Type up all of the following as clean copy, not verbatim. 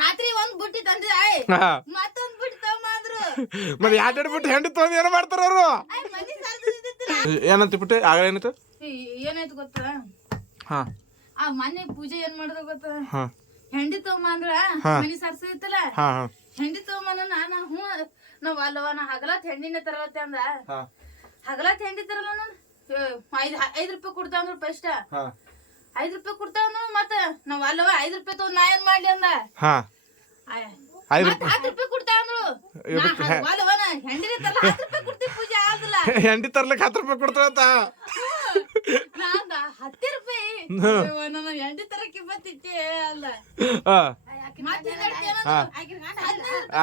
ರಾತ್ರಿ ಒಂದ್ ಬುಟ್ಟಿ ತಂದಿದ ಮತ್ತೊಂದ್ ಬುಟ್ಟಿ ತಗೊಂಬಂದ್ರು ಮತ್ತೆ ಎರಡೆರಡು ಬಿಟ್ಟು ಹೆಂಡಿ ತೊಗೊಂಡು ಏನು ಮಾಡ್ತಾರ ಅವರು ಮನಿ ಸರ್ದಿದ್ದಿಲ್ಲ ಏನಂತ ಬಿಟ್ಟು ಆಗ ಏನಾಯ್ತು ಏನಾಯ್ತು ಗೊತ್ತಾ ಹಾ ಆ ಮನೆ ಪೂಜೆ ಏನ್ ಮಾಡುದ ಗೊತ್ತಾ ಹಾ ಹೆಂಡಿ ತಗೊಂಬಂದ್ರ ಮನಿ ಸರ್ಸಿತ್ತಲ್ಲ ಹಾ ಹೆಂಡಿ ತಗೊಂಬಂದ ನಾನು ನಾವ್ ಅಲ್ಲವ ನಾ ಹಗಲತ್ ಹೆಂಡಿನೇ ತರಲತ್ತೆ ಅಂದ ಹಗಲತ್ ಹೆಂಡಿ ತರಲ್ಲ ನಾನು 5 ರೂಪಾಯಿ ಕೊಡ್ತಾವಂದ್ರು ಫಸ್ಟ್ 5 ರೂಪಾಯಿ ಕೊಡ್ತಾವಂದ್ರು ಮತ್ತ ನಾವ್ ಅಲ್ಲವ 5 ರೂಪಾಯಿ ತಗೊಂಡ್ ನಾ ಏನ್ ಮಾಡ್ಲಿ ಅಂದ 10 ರೂಪಾಯಿ ಕೊಡ್ತಾವಂದ್ರು ಅಲ್ಲವ ನಾ ಹೆಂಡಿನೇ ತರಲ್ಲ 10 ರೂಪಾಯಿ ಕೊಡ್ತೀವಿ ಪೂಜೆ ಆಗಲ್ಲ ಹೆಂಡಿ ತರ್ಲಿಕ್ಕೆ 10 ರೂಪಾಯಿ ಕೊಡ್ತಾವಂತ ನಾಂದ 10 ರೂಪಾಯಿ ನನ್ನ ಹೆಂಡಿ ತರಕ್ಕೆ ಬತ್ತಿಟ್ಟೆ ಅಲ್ಲ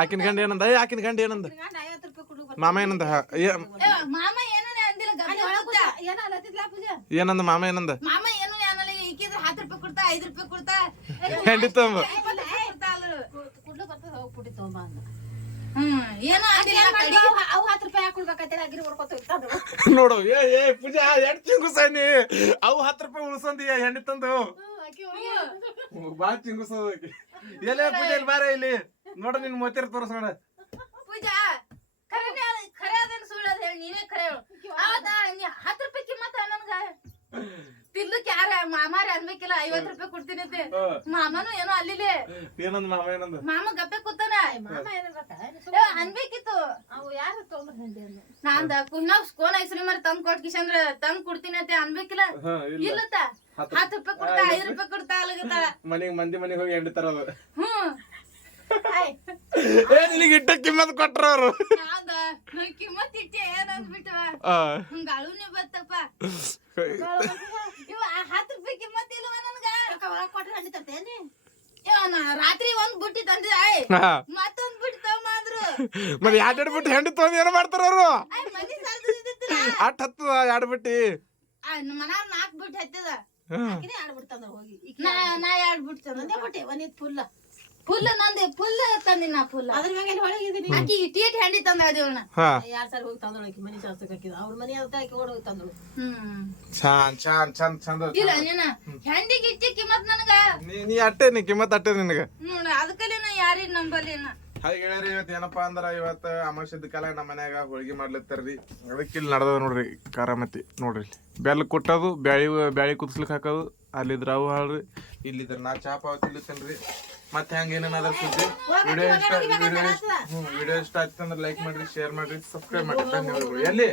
ಆಕಿನ ಗಂಡ ಏನಂದ ಆಕಿನ ಗಂಡ ಏನಂದ ಮಾಮ ಏನಂದ ಮಾಮ ಏನೋ ಅಂದಿಲ್ಲ ಏನಂದ ಮಾಮ ಏನಂದ ಮಾಮ ಏನು ಏನಲ್ಲ ಈಕಿದ್ರೆ 10 ರೂಪಾಯಿ ಕೊಡ್ತಾ 5 ರೂಪಾಯಿ ಕೊಡ್ತಾ ಹೆಂಡಿ ತಗೊಂಬ ಏನೋ ಅವು 10 ರೂಪಾಯಿ ಹಾಕೊಳ್ಬೇಕಂತ ಅಗ್ರಿ ಬರ್ಕೊತ ನೋಡು ಏ ಪೂಜಾ ಎಷ್ಟ್ ಚಿಂಗುಸಾನಿ ಅವು 10 ರೂಪಾಯಿ ಉಳ್ಸಂದಿ ಹೆಂಡಿ ತಂದು ಬಾಳ ಚಿಂಗುಸೋದ ಎಲ್ಲೇ ಪೂಜೆ ಇಲ್ಲಿ ಬಾರ ಇಲ್ಲಿ ನೋಡ ನಿನ್ ಮೊತ್ತಿರ ತೋರ್ಸ್ ನೋಡ ಪೂಜಾ ಖರೆ ಅದೇನು ಸುಳ್ಳು ಅದ ಹೇಳಿ ನೀನೇ ಖರೆ ಹೇಳು ಅವತ್ತ 10 ರೂಪಾಯಿ ಕಿಮ್ಮತ್ತ ನನ್ಗ ತಿನ್ಲಕ್ ಯಾರ ಮಾಮಾರ ಅನ್ಬೇಕಿಲ್ಲ 50 ರೂಪಾಯಿ ಕೊಡ್ತೀನಿ ಅಂತೆ ಮಾಮನು ಏನೋ ಅಲ್ಲಿಲೆ ಏನಂದ ಮಾಮ ಏನಂದ ಮಾಮ ಗಪ್ಪೆ ಕೂತಾನ ಮಾಮ ಅನ್ಬೇಕಿತ್ತು ಅವು ಯಾರು ತೊಗೊಂಡ್ರಿ ನಾಂದ ನಾವ್ ಕೋನ್ ಐಸ್ರಿ ಮರ ತಂದ್ ಕೊಟ್ ಕಿಶಂದ್ರ ತಂದ್ ಕೊಡ್ತೀನಿ ಅಂತ ಅನ್ಬೇಕಿಲ್ಲ ಇಲ್ಲತ್ತ 10 ರೂಪಾಯಿ ಕೊಡ್ತಾ 5 ರೂಪಾಯಿ ಕೊಡ್ತಾ ಅಲ್ಲಗತ್ತ ಮನೆಗ್ ಮಂದಿ ಹೋಗಿ ಹೆಂಡಿ ತರೋದು ಏ ನಿನಗೆ ಇಟ್ಟ ಕಿಮ್ಮತ್ ಕೊಟ್ರ ಅವ್ರು ನನ್ ಕಿಮ್ಮತ್ ಇಟ್ಟೆ ಏನ್ ಅಂದ್ಬಿಟ್ಟವ ಹಂಗ ಅಳುನೇ ಬತ್ತಪ್ಪ ಇವ 10 ರೂಪಾಯಿ ಕಿಮ್ಮತ್ ಇಲ್ವ ನನ್ಗ ಕೊಟ್ರೆ ಹಣ್ಣಿ ತರ್ತೇನೆ ರಾತ್ರಿ ಒಂದ್ ಬುಟ್ಟಿ ತಂದಿದ ಮತ್ತೊಂದ್ ಬುಟ್ಟಿ ತಗೊಂಬಂದ್ರು ಮತ್ತೆ ಎರಡೆರಡು ಬಿಟ್ಟು ಹೆಂಡಿ ತೊಗೊಂಡು ಏನು ಮಾಡ್ತಾರ ಅವರು ಮನಿ ಸರ್ದಿದ್ದಿಲ್ಲ ಅಟ್ ಹತ್ತದ ಎರಡು ಬಿಟ್ಟಿ ಮನಾರ್ 4 ಬುಟ್ಟಿ ಹತ್ತದ ಆಡ್ಬಿಡ್ತಂದ್ರ ಹೋಗಿ ನಾ 2 ಬುಟ್ಟಿ ತಂದೆ ಬುಟ್ಟಿ ಒಂದಿದ್ ಫುಲ್ ನಂದೆ ಫುಲ್ ತಂದಿನ ಫುಲ್ ಅದ್ರ ಮ್ಯಾಗ ಹೊಳಗಿದೀನಿ ಆಕಿ ಇಟ್ಟಿಟ್ ಹೆಂಡಿ ತಂದ ಅದೇವನ 2 ಸಾರಿ ಹೋಗಿ ತಂದಳು ಆಕಿ ಮನಿ ಶಾಸ್ತ್ರಕ್ಕೆ ಹಾಕಿದ ಅವ್ರ ಮನಿ ಅಂತ ಆಕಿ ಓಡ್ ಹೋಗಿ ತಂದಳು ಚಂದ ಇಲ್ಲ ನೀನ ಹೆಂಡಿಗೆ ಇಟ್ಟಿ ಕಿಮ್ಮತ್ ನನಗ ನೀ ಅಟ್ಟೆ ನೀ ಕಿಮ್ಮತ್ ಅಟ್ಟೆ ನಿನಗ ನೋಡ ಅದಕ್ಕಲ್ಲಿ ನಾ ಯಾರಿ ನಂಬಲಿನ ಹಾಗೆ ಹೇಳ್ಯಾರ ಇವತ್ತು ಏನಪ್ಪಾ ಅಂದ್ರ ಇವತ್ತು ಅಮಾವಾಸ್ಯದ ಕಾಲ ನಮ್ಮ ಮನ್ಯಾಗ ಹೋಳಿಗೆ ಮಾಡ್ಲತ್ತಾರ್ರಿ ಅದಕ್ಕೆ ಇಲ್ಲಿ ನಡ್ದದ ನೋಡ್ರಿ ಕಾರಮತಿ ನೋಡ್ರಿ ಬೆಲ್ಲ ಕೊಟ್ಟದು ಬ್ಯಾಳಿ ಕುದಿಸ್ಲಿಕ್ಕೆ ಹಾಕೋದು ಅಲ್ಲಿದ್ರ ಅವು ಹಾಳ್ರಿ ಇಲ್ಲಿದ್ರ ನಾ ಚಾ ಪಾವ ತಿನ್ನಿಸ್ತೇನ್ರಿ ಮತ್ತೆ ಹಂಗ ಏನೇನಾದ್ರ ಸುದ್ದಿ ವಿಡಿಯೋ ಇಷ್ಟ ಆಯ್ತು ಅಂದ್ರೆ ಲೈಕ್ ಮಾಡ್ರಿ ಶೇರ್ ಮಾಡ್ರಿ ಸಬ್ಸ್ಕ್ರೈಬ್ ಮಾಡ್ರಿ ಧನ್ಯವಾದಗಳು ಎಲ್ಲಿ